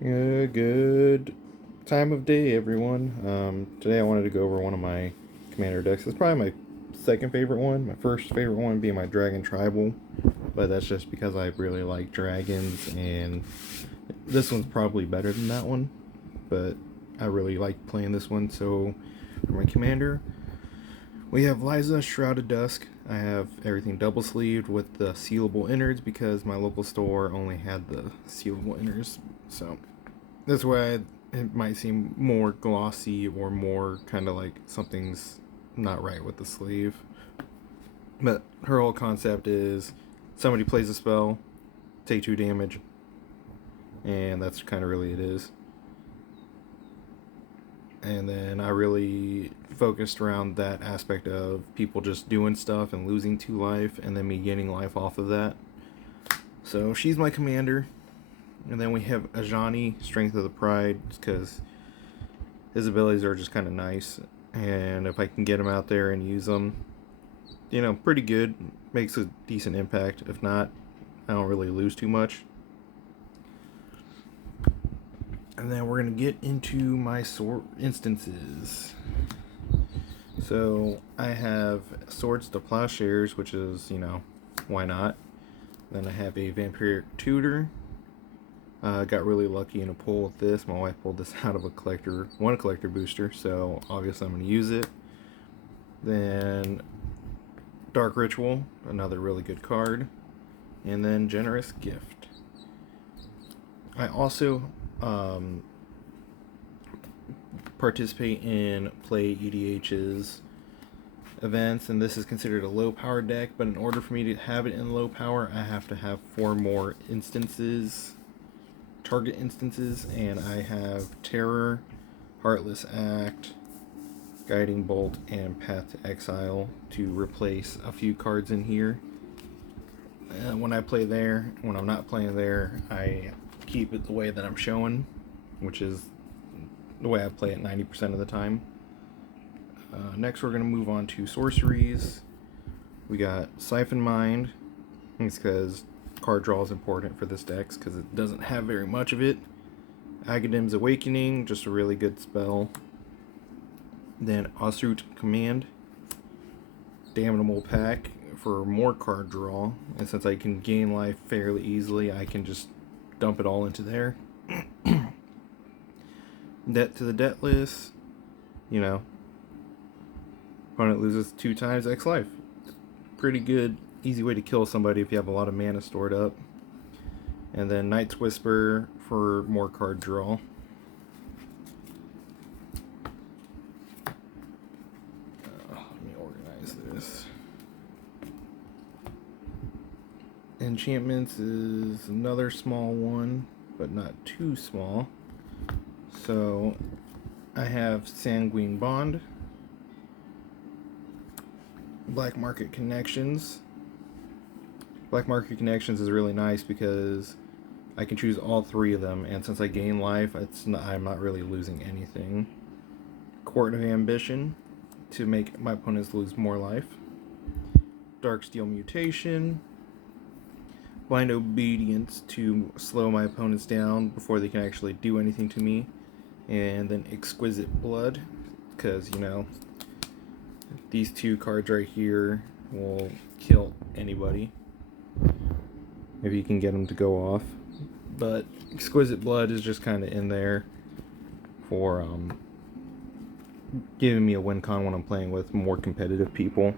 Good time of day, everyone. Today I wanted to go over one of my commander decks. It's probably my second favorite one. My first favorite one being my Dragon Tribal, but that's just because I really like dragons, and this one's probably better than that one. But I really like playing this one. So for my commander, we have Liesa Shrouded Dusk. I have everything double sleeved with the sealable innards because my local store only had the sealable innards. So that's why it might seem more glossy or more kind of like something's not right with the sleeve. But her whole concept is somebody plays a spell, take 2 damage, and that's kind of really it is. And then I really focused around that aspect of people just doing stuff and losing 2 life, and then me gaining life off of that. So she's my commander. And then we have Ajani, Strength of the Pride, because his abilities are just kind of nice. And if I can get him out there and use them, pretty good. Makes a decent impact. If not, I don't really lose too much. And then we're going to get into my sword instances. So I have Swords to Plowshares, which is, why not? Then I have a Vampiric Tutor. Got really lucky in a pull with this. My wife pulled this out of one collector booster, so obviously I'm going to use it. Then Dark Ritual, another really good card. And then Generous Gift. I also participate in Play EDH's events, and this is considered a low power deck, but in order for me to have it in low power, I have to have 4 more target instances, and I have Terror, Heartless Act, Guiding Bolt, and Path to Exile to replace a few cards in here. When I'm not playing there, I keep it the way that I'm showing, which is the way I play it 90% of the time. Next, we're going to move on to sorceries. We got Siphon Mind. It's because card draw is important for this deck because it doesn't have very much of it. Agadim's Awakening, just a really good spell. Then Osroot Command. Damnable Pack for more card draw. And since I can gain life fairly easily, I can just dump it all into there. Debt to the Debtless. Opponent loses 2 times X life. Pretty good, easy way to kill somebody if you have a lot of mana stored up. And then Night's Whisper for more card draw. Let me organize this. Enchantments is another small one, but not too small. So I have Sanguine Bond, Black Market Connections. Black Market Connections is really nice because I can choose all 3 of them, and since I gain life, I'm not really losing anything. Court of Ambition to make my opponents lose more life. Darksteel Mutation. Blind Obedience to slow my opponents down before they can actually do anything to me. And then Exquisite Blood, because, these 2 cards right here will kill anybody if you can get them to go off. But Exquisite Blood is just kind of in there for giving me a win con when I'm playing with more competitive people.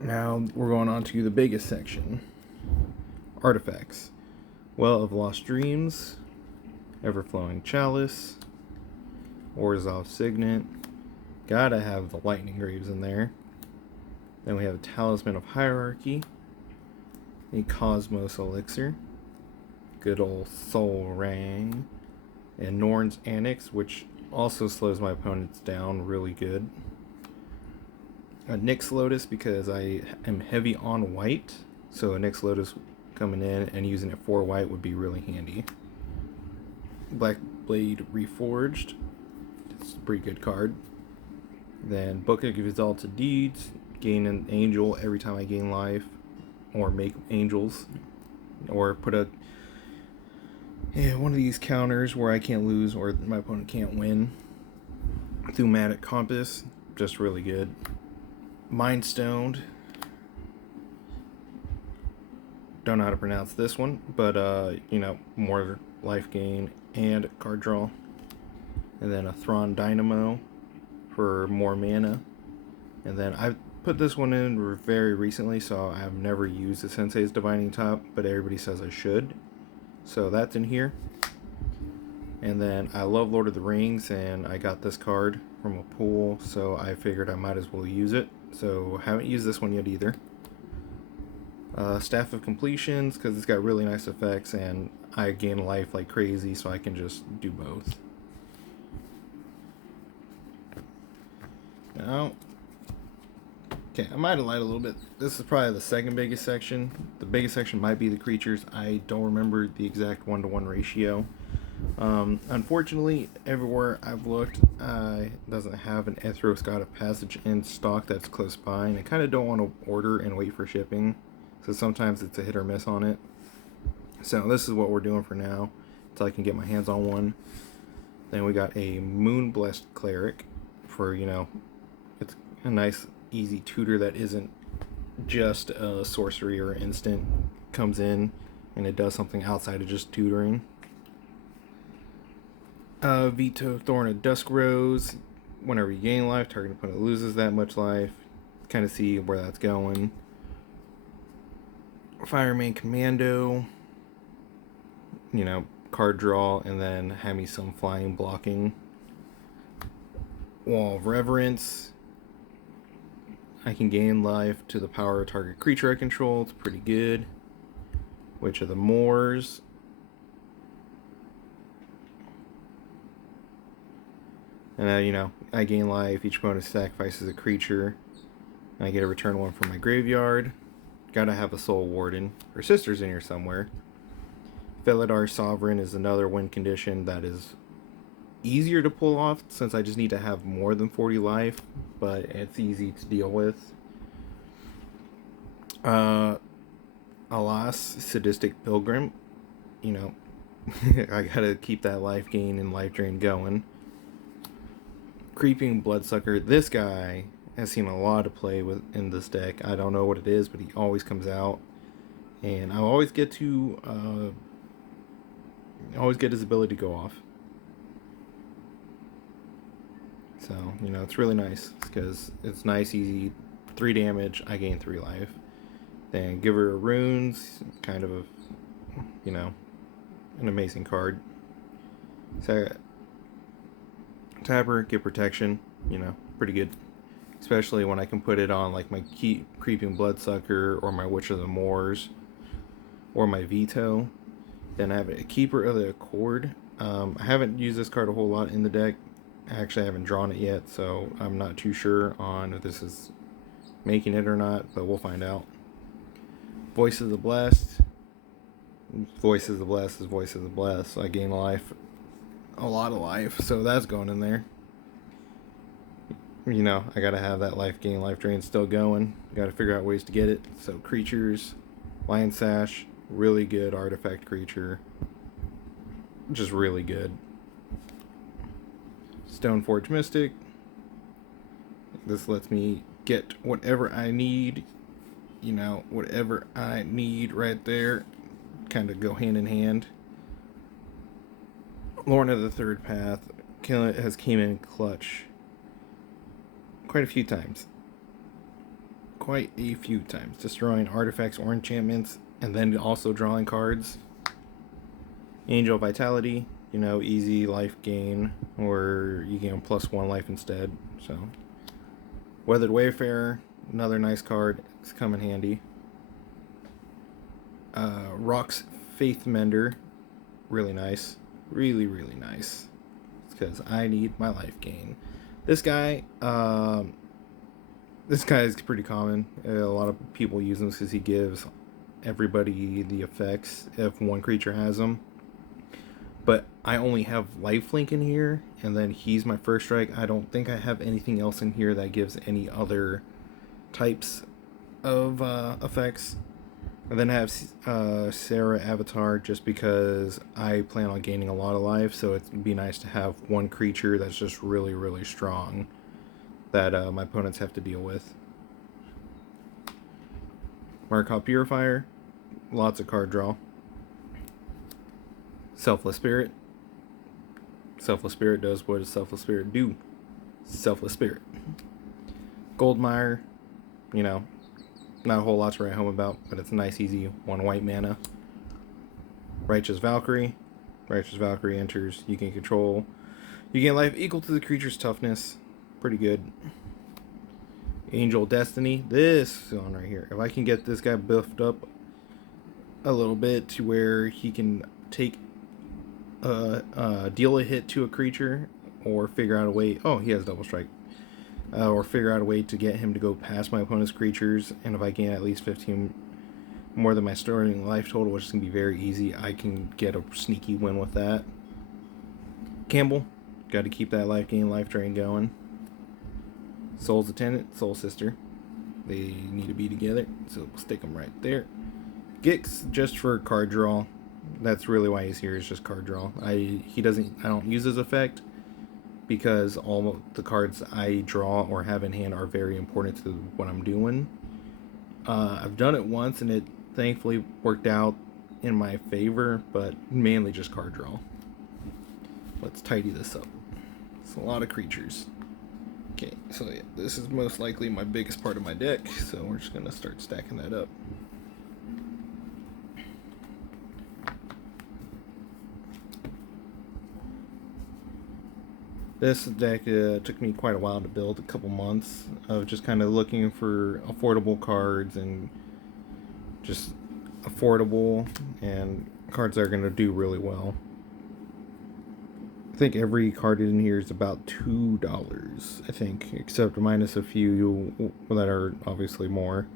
Now we're going on to the biggest section. Artifacts. Well of Lost Dreams, Everflowing Chalice, Orzhov Signet. Gotta have the Lightning Graves in there. Then we have a Talisman of Hierarchy, a Cosmos Elixir, good old Soul Rang, and Norn's Annex, which also slows my opponents down really good. A Nyx Lotus because I am heavy on white, so a Nyx Lotus coming in and using it for white would be really handy. Black Blade Reforged, it's a pretty good card. Then Book of Exalted Deeds, gain an angel every time I gain life, or make angels, or put a Yeah, one of these counters where I can't lose or my opponent can't win. Thematic Compass, just really good. Mind Stoned. Don't know how to pronounce this one, but more life gain and card draw. And then a Thrawn Dynamo for more mana. And then I put this one in very recently, so I've never used the Sensei's Divining Top, but everybody says I should. So that's in here. And then I love Lord of the Rings, and I got this card from a pool, so I figured I might as well use it. So haven't used this one yet either. Staff of Completions, because it's got really nice effects, and I gain life like crazy, so I can just do both. Now, okay, I might have lied a little bit. This is probably the second biggest section. The biggest section might be the creatures. I don't remember the exact 1-to-1 ratio. Unfortunately, everywhere I've looked, doesn't have an Ethros God of Passage in stock that's close by, and I kind of don't want to order and wait for shipping, so sometimes it's a hit or miss on it. So this is what we're doing for now, until I can get my hands on one. Then we got a Moon Blessed Cleric for, it's a nice, easy tutor that isn't just a sorcery or instant. Comes in, and it does something outside of just tutoring. Veto Thorn of Dusk Rose. Whenever you gain life, target opponent loses that much life. Kind of see where that's going. Fireman Commando. Card draw, and then have me some flying blocking. Wall of Reverence. I can gain life to the power of target creature I control. It's pretty good. Witch of the Moors. And I gain life. Each opponent sacrifices a creature. And I get to return one from my graveyard. Gotta have a Soul Warden. Her sister's in here somewhere. Felidar Sovereign is another win condition that is easier to pull off, since I just need to have more than 40 life, but it's easy to deal with. Alas, Sadistic Pilgrim. I gotta keep that life gain and life drain going. Creeping Bloodsucker. This guy has seen a lot of play in this deck. I don't know what it is, but he always comes out, and I always get to his ability to go off. So it's really nice because it's nice, easy. 3 damage. I gain 3 life. Then Giver of Runes, kind of an amazing card. So Tapper, get protection, pretty good. Especially when I can put it on like my Creeping Bloodsucker or my Witch of the Moors or my Veto. Then I have a Keeper of the Accord. I haven't used this card a whole lot in the deck. Actually, I haven't drawn it yet, so I'm not too sure on if this is making it or not, but we'll find out. Voice of the Blessed. Voice of the Blessed is Voice of the Blessed. I gain life. A lot of life, so that's going in there. I gotta have that life gain, life drain still going. Gotta figure out ways to get it. So creatures, Lion Sash, really good artifact creature. Just really good. Stoneforge Mystic. This lets me get whatever I need. Whatever I need right there. Kind of go hand in hand. Lorna the Third Path has came in clutch quite a few times. Destroying artifacts or enchantments, and then also drawing cards. Angel Vitality, easy life gain, or you gain +1 life instead. So, Weathered Wayfarer, another nice card. It's come in handy. Rock's Faith Mender, really nice. Really, really nice. It's because I need my life gain. This guy is pretty common. A lot of people use him because he gives everybody the effects if one creature has them. But I only have lifelink in here, and then he's my first strike. I don't think I have anything else in here that gives any other types of effects. And then I have Sarah Avatar just because I plan on gaining a lot of life, so it'd be nice to have one creature that's just really, really strong that my opponents have to deal with. Markov Purifier, lots of card draw. Selfless Spirit. Selfless Spirit does what does Selfless Spirit do? Selfless Spirit. Goldmire, you know, not a whole lot to write home about, but it's a nice, easy 1 white mana. Righteous Valkyrie. Righteous Valkyrie enters. You can control. You gain life equal to the creature's toughness. Pretty good. Angel Destiny. This one right here. If I can get this guy buffed up a little bit to where he can take deal a hit to a creature, or figure out a way. Oh, he has double strike. Or figure out a way to get him to go past my opponent's creatures, and if I gain at least 15 more than my starting life total, which is going to be very easy, I can get a sneaky win with that. Campbell, got to keep that life gain, life drain going. Soul's Attendant, Soul Sister. They need to be together, so we'll stick them right there. Gix, just for card draw. That's really why he's here, is just card draw. I don't use his effect, because all of the cards I draw or have in hand are very important to what I'm doing. I've done it once and it thankfully worked out in my favor, but mainly just card draw. Let's tidy this up. It's a lot of creatures. Okay, so yeah, this is most likely my biggest part of my deck, so we're just going to start stacking that up. This deck took me quite a while to build, a couple months of just kind of looking for affordable cards and just affordable and cards that are going to do really well. I think every card in here is about $2, I think, except minus a few that are obviously more.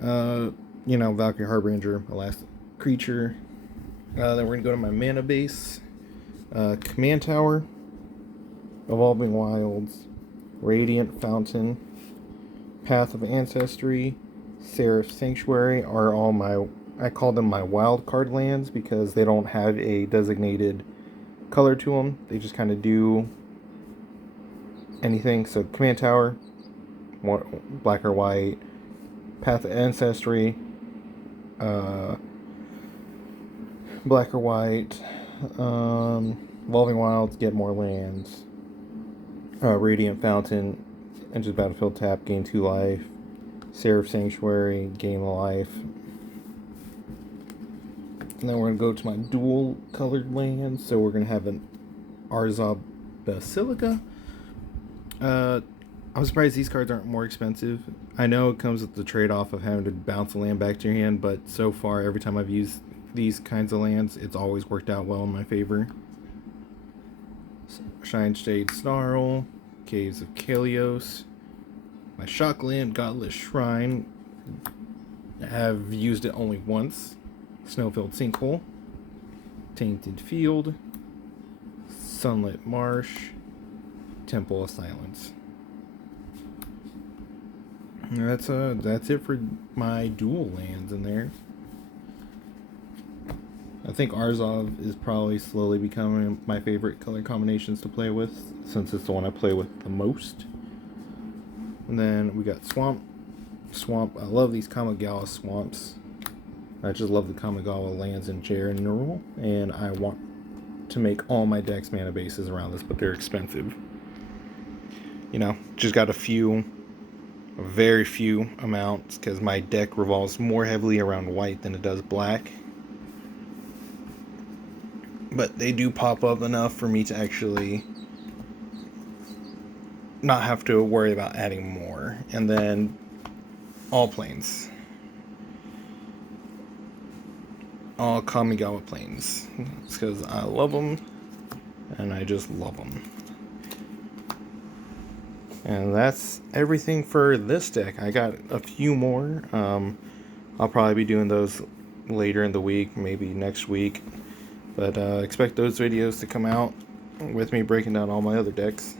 You know, Valkyrie Harbinger, Elastic Creature. Then we're going to go to my mana base. Command Tower. Evolving Wilds, Radiant Fountain, Path of Ancestry, Seraph Sanctuary are all my, I call them my wild card lands because they don't have a designated color to them. They just kind of do anything. So Command Tower, black or white, Path of Ancestry, black or white, Evolving Wilds, get more lands. Radiant Fountain, enters battlefield tap, gain 2 life. Seraph Sanctuary, gain life. And then we're going to go to my dual colored lands. So we're going to have an Arzov Basilica. I'm surprised these cards aren't more expensive. I know it comes with the trade-off of having to bounce a land back to your hand, but so far, every time I've used these kinds of lands, it's always worked out well in my favor. Shine Shade Snarl, Caves of Kalios, my Shockland Godless Shrine. I have used it only once. Snowfilled Sinkhole, Tainted Field, Sunlit Marsh, Temple of Silence. And that's it for my dual lands in there. I think Arzov is probably slowly becoming my favorite color combinations to play with, since it's the one I play with the most. And then we got Swamp. I love these Kamigawa Swamps. I just love the Kamigawa lands in general, and I want to make all my decks mana bases around this, but they're expensive. You know, just got very few amounts, because my deck revolves more heavily around white than it does black. But they do pop up enough for me to actually not have to worry about adding more. And then all planes. All Kamigawa planes. It's because I love them. And I just love them. And that's everything for this deck. I got a few more. I'll probably be doing those later in the week, maybe next week. But expect those videos to come out with me breaking down all my other decks.